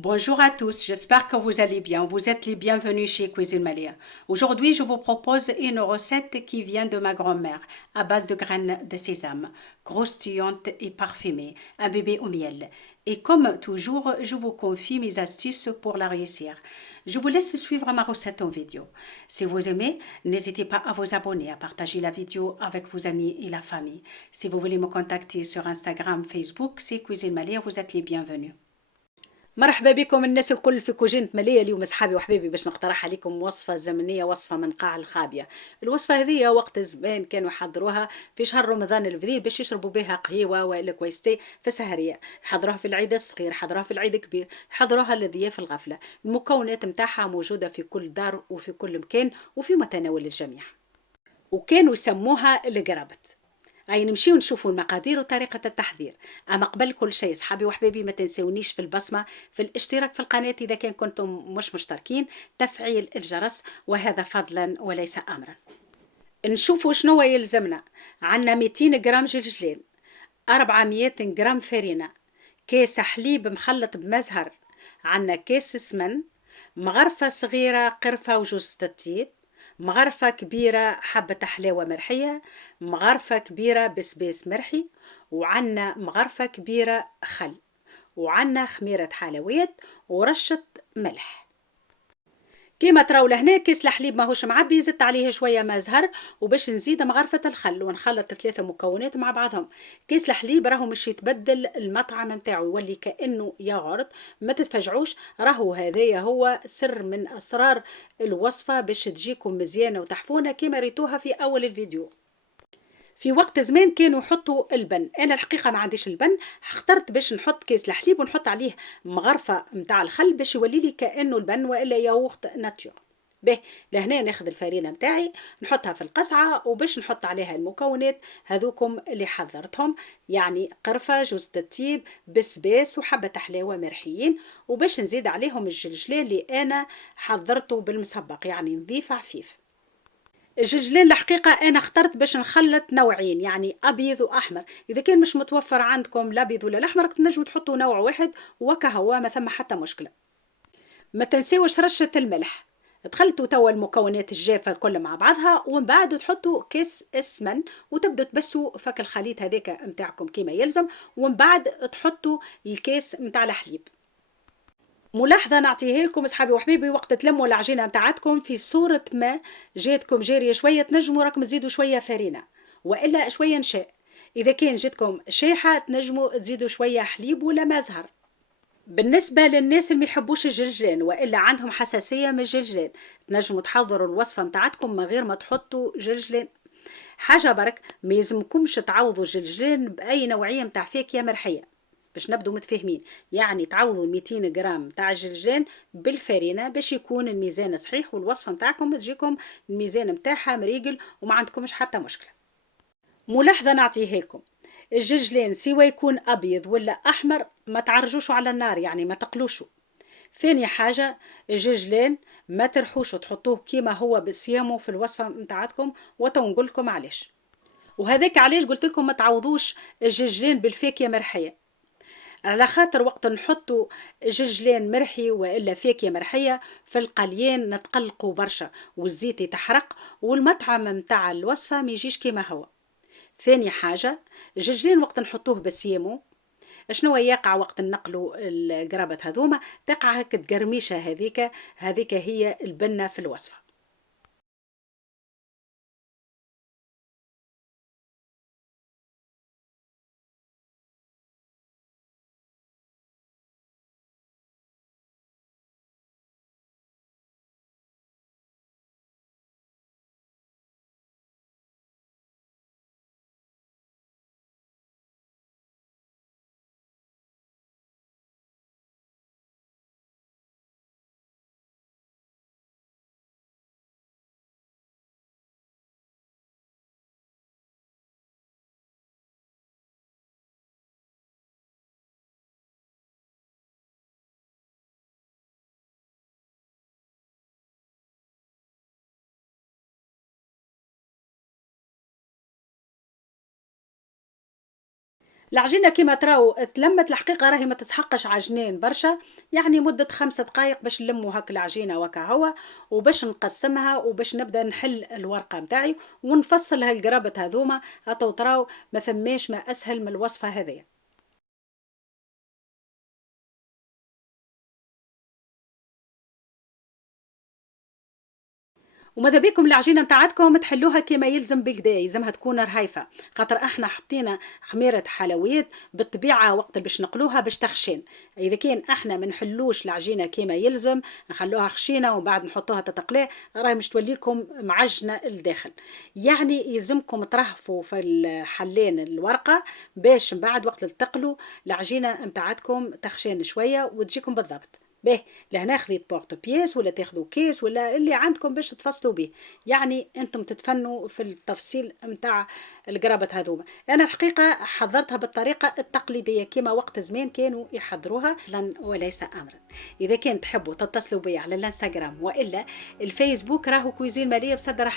Bonjour à tous, j'espère que vous allez bien. Vous êtes les bienvenus chez Cuisine Malia. Aujourd'hui, je vous propose une recette qui vient de ma grand-mère, à base de graines de sésame, croustillante et parfumée, un bébé au miel. Et comme toujours, je vous confie mes astuces pour la réussir. Je vous laisse suivre ma recette en vidéo. Si vous aimez, n'hésitez pas à vous abonner, à partager la vidéo avec vos amis et la famille. Si vous voulez me contacter sur Instagram, Facebook, c'est Cuisine Malia, vous êtes les bienvenus. مرحبا بكم الناس الكل في كوجينة مالية. اليوم اصحابي وحبايبي باش نقترح عليكم وصفة زمنية، وصفة من قاع الخابية. الوصفة هذه وقت زمان كانوا يحضروها في شهر رمضان الفضيل باش يشربوا بها قهيوة والا كويستي في سهرية، حضروها في العيد الصغير، حضروها في العيد الكبير، حضروها للضياف الغفلة. المكونات متاعها موجودة في كل دار وفي كل مكان وفي متناول الجميع، وكانوا يسموها القرابت. هاي نمشي ونشوفوا المقادير وطريقة التحضير. أما قبل كل شيء صحابي وحبايبي ما تنسونيش في البصمة، في الاشتراك في القناة إذا كنتم مش مشتركين، تفعيل الجرس، وهذا فضلا وليس أمرا. نشوفوا شنو يلزمنا. عنا 200 جرام جلجلين، 400 جرام فرينة، كيس حليب مخلط بمزهر، عنا كيس سمن، مغرفة صغيرة قرفة وجوز الطيب، مغرفة كبيرة حبة حلاوة مرحية، مغرفة كبيرة بسباس مرحي، وعنا مغرفة كبيرة خل، وعنا خميرة حلويات ورشة ملح. كيما تراو لهنا كيس الحليب ماهوش معبي، زدت عليه شويه ما زهر، وباش نزيد مغرفه الخل ونخلط ثلاثه مكونات مع بعضهم. كيس الحليب راهو مش يتبدل المطعم نتاعو يولي كانه ياغورت، ما تتفجعوش، راهو هذايا هو سر من اسرار الوصفه باش تجيكم مزيانه وتحفونه كيما ريتوها في اول الفيديو. في وقت زمان كانوا يحطوا البن، انا الحقيقه ما عنديش البن، اخترت باش نحط كيس الحليب ونحط عليه مغرفه متاع الخل باش يولي لي كانه البن والا ياغورت ناتيور. به، لهنا ناخذ الفرينه متاعي نحطها في القصعه وباش نحط عليها المكونات هذوكم اللي حضرتهم، يعني قرفه، جوز الطيب، بسباس، وحبه حلاوه مرحيين، وباش نزيد عليهم الجلجلان اللي انا حضرته بالمسبق يعني نظيف عفيف. الجلجلين الحقيقة أنا اخترت باش نخلط نوعين، يعني أبيض وأحمر. إذا كان مش متوفر عندكم الأبيض ولا الأحمر تنجموا تحطوا نوع واحد وكهو ما ثم حتى مشكلة. ما تنسيوش رشة الملح. دخلتوا توا المكونات الجافة الكل مع بعضها، ومن بعد تحطوا كيس السمن وتبدوا تبسوا فك الخليط هذاك متاعكم كيما يلزم، ومن بعد تحطوا الكيس متاع الحليب. ملاحظة نعطيها لكم أصحابي وحبيبي، وقت تلموا العجينة متاعتكم في صورة ما جاتكم جارية شوية تنجموا راكم تزيدوا شوية فرينة وإلا شوية نشاء. إذا كان جاتكم شايحة تنجموا تزيدوا شوية حليب ولا ما زهر. بالنسبة للناس اللي ما يحبوش الجلجلان وإلا عندهم حساسية من الجلجلان، تنجموا تحضروا الوصفة متاعتكم من غير ما تحطوا جلجلان. حاجة برك، ما يلزمكمش تعوضوا الجلجلان بأي نوعية متاع فاكهة مرحية باش نبدو متفاهمين. يعني تعوضوا 200 جرام تاع الجلجلان بالفرينة باش يكون الميزان صحيح والوصفة متاعكم تجيكم الميزان متاعها مريقل وما عندكمش حتى مشكلة. ملاحظة نعطيها لكم، الجلجلان سوا يكون أبيض ولا أحمر ما تعرجوش على النار، يعني ما تقلوشوا. ثاني حاجة، الجلجلان ما ترحوش وتحطوه كيما هو بصيامه في الوصفة متاعتكم، وتنقول لكم علاش. وهذاك علاش قلت لكم ما تعوضوش الجلجلان بالفاكهة مرحية، على خاطر وقت نحطوا جلجلان مرحي والا فاكهة مرحية في القليان نتقلقوا برشا والزيت يتحرق والمطعم متاع الوصفة ما يجيش كيما هو. ثاني حاجة، الجلجلان وقت نحطوه بسيامو شنو يقع وقت نقلوا القرابة هذوما، تقع هكا تقرميشة، هذيك هي البنة في الوصفة. العجينة كيما تراو تلمت الحقيقة راهي ما تسحقش عجنين برشا، يعني مدة 5 دقايق باش نلموا هاك العجينة وكا هو، وباش نقسمها وباش نبدا نحل الورقة متاعي ونفصل هالقرابة هذوما. هاتو تراو ما ثماش ما أسهل من الوصفة هذه. وماذا بيكم العجينه متاعتكم تحلوها كما يلزم بالكدا، يلزمها تكون رهيفه، خاطر احنا حطينا خميره حلويات بالطبيعه وقت باش نقلوها باش تخشين. اذا كان احنا ما نحلوش العجينه كما يلزم، نخلوها خشينه ومن بعد نحطوها تتقلاه، راهي مش توليكم معجنه الداخل. يعني يلزمكم ترهفوا في الحلين الورقه باش من بعد وقت تقلوا العجينه متاعتكم تخشين شويه وتجيكم بالضبط. به، لهنا خذيت بورت بيس ولا تاخذوا كيس ولا اللي عندكم باش تفصلوا به. يعني انتم تتفنوا في التفصيل متاع القرابة هذوما. انا الحقيقة حضرتها بالطريقة التقليدية كما وقت زمان كانوا يحضروها، لن وليس امرا. اذا كان تحبوا تتصلوا بي على الانستغرام والا الفيسبوك راهو كويزين مالية بصدر